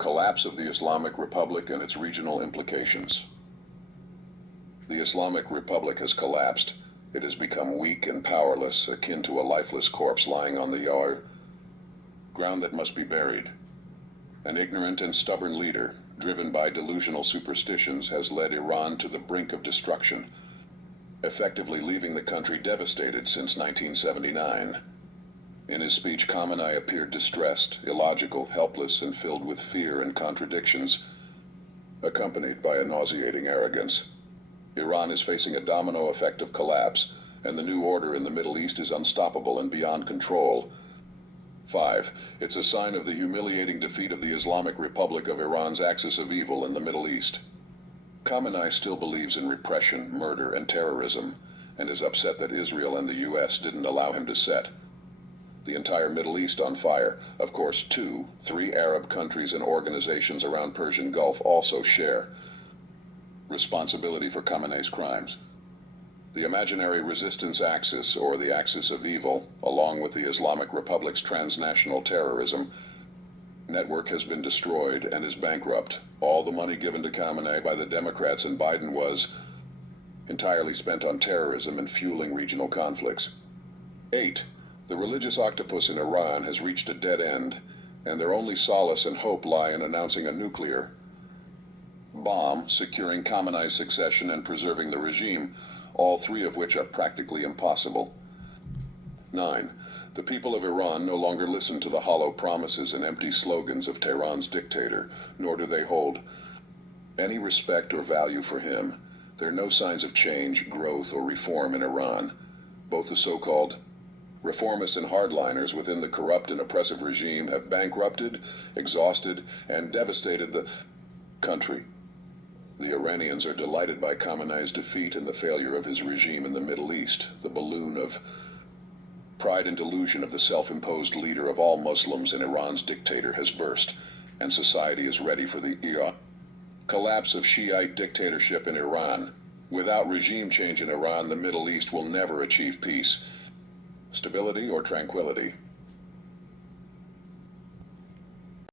collapse of the Islamic Republic and its regional implications. The Islamic Republic has collapsed. It has become weak and powerless, akin to a lifeless corpse lying on the ground that must be buried. An ignorant and stubborn leader, driven by delusional superstitions, has led Iran to the brink of destruction, effectively leaving the country devastated since 1979. In his speech, Khamenei appeared distressed, illogical, helpless, and filled with fear and contradictions, accompanied by a nauseating arrogance. Iran is facing a domino effect of collapse, and the new order in the Middle East is unstoppable and beyond control. 5. It's a sign of the humiliating defeat of the Islamic Republic of Iran's axis of evil in the Middle East. Khamenei still believes in repression, murder, and terrorism, and is upset that Israel and the U.S. didn't allow him to set the entire Middle East on fire. Of course, 3 Arab countries and organizations around Persian Gulf also share responsibility for Khamenei's crimes. The imaginary resistance axis, or the axis of evil, along with the Islamic Republic's transnational terrorism network, has been destroyed and is bankrupt. All the money given to Khamenei by the Democrats and Biden was entirely spent on terrorism and fueling regional conflicts. 8. The religious octopus in Iran has reached a dead end, and their only solace and hope lie in announcing a nuclear bomb, securing Khamenei's succession, and preserving the regime, all 3 of which are practically impossible. 9. The people of Iran no longer listen to the hollow promises and empty slogans of Tehran's dictator, nor do they hold any respect or value for him. There are no signs of change, growth, or reform in Iran. Both the so-called reformists and hardliners within the corrupt and oppressive regime have bankrupted, exhausted, and devastated the country. The Iranians are delighted by Khamenei's defeat and the failure of his regime in the Middle East. The balloon of pride and delusion of the self-imposed leader of all Muslims and Iran's dictator has burst, and society is ready for the collapse of Shiite dictatorship in Iran. Without regime change in Iran, the Middle East will never achieve peace, stability, or tranquility.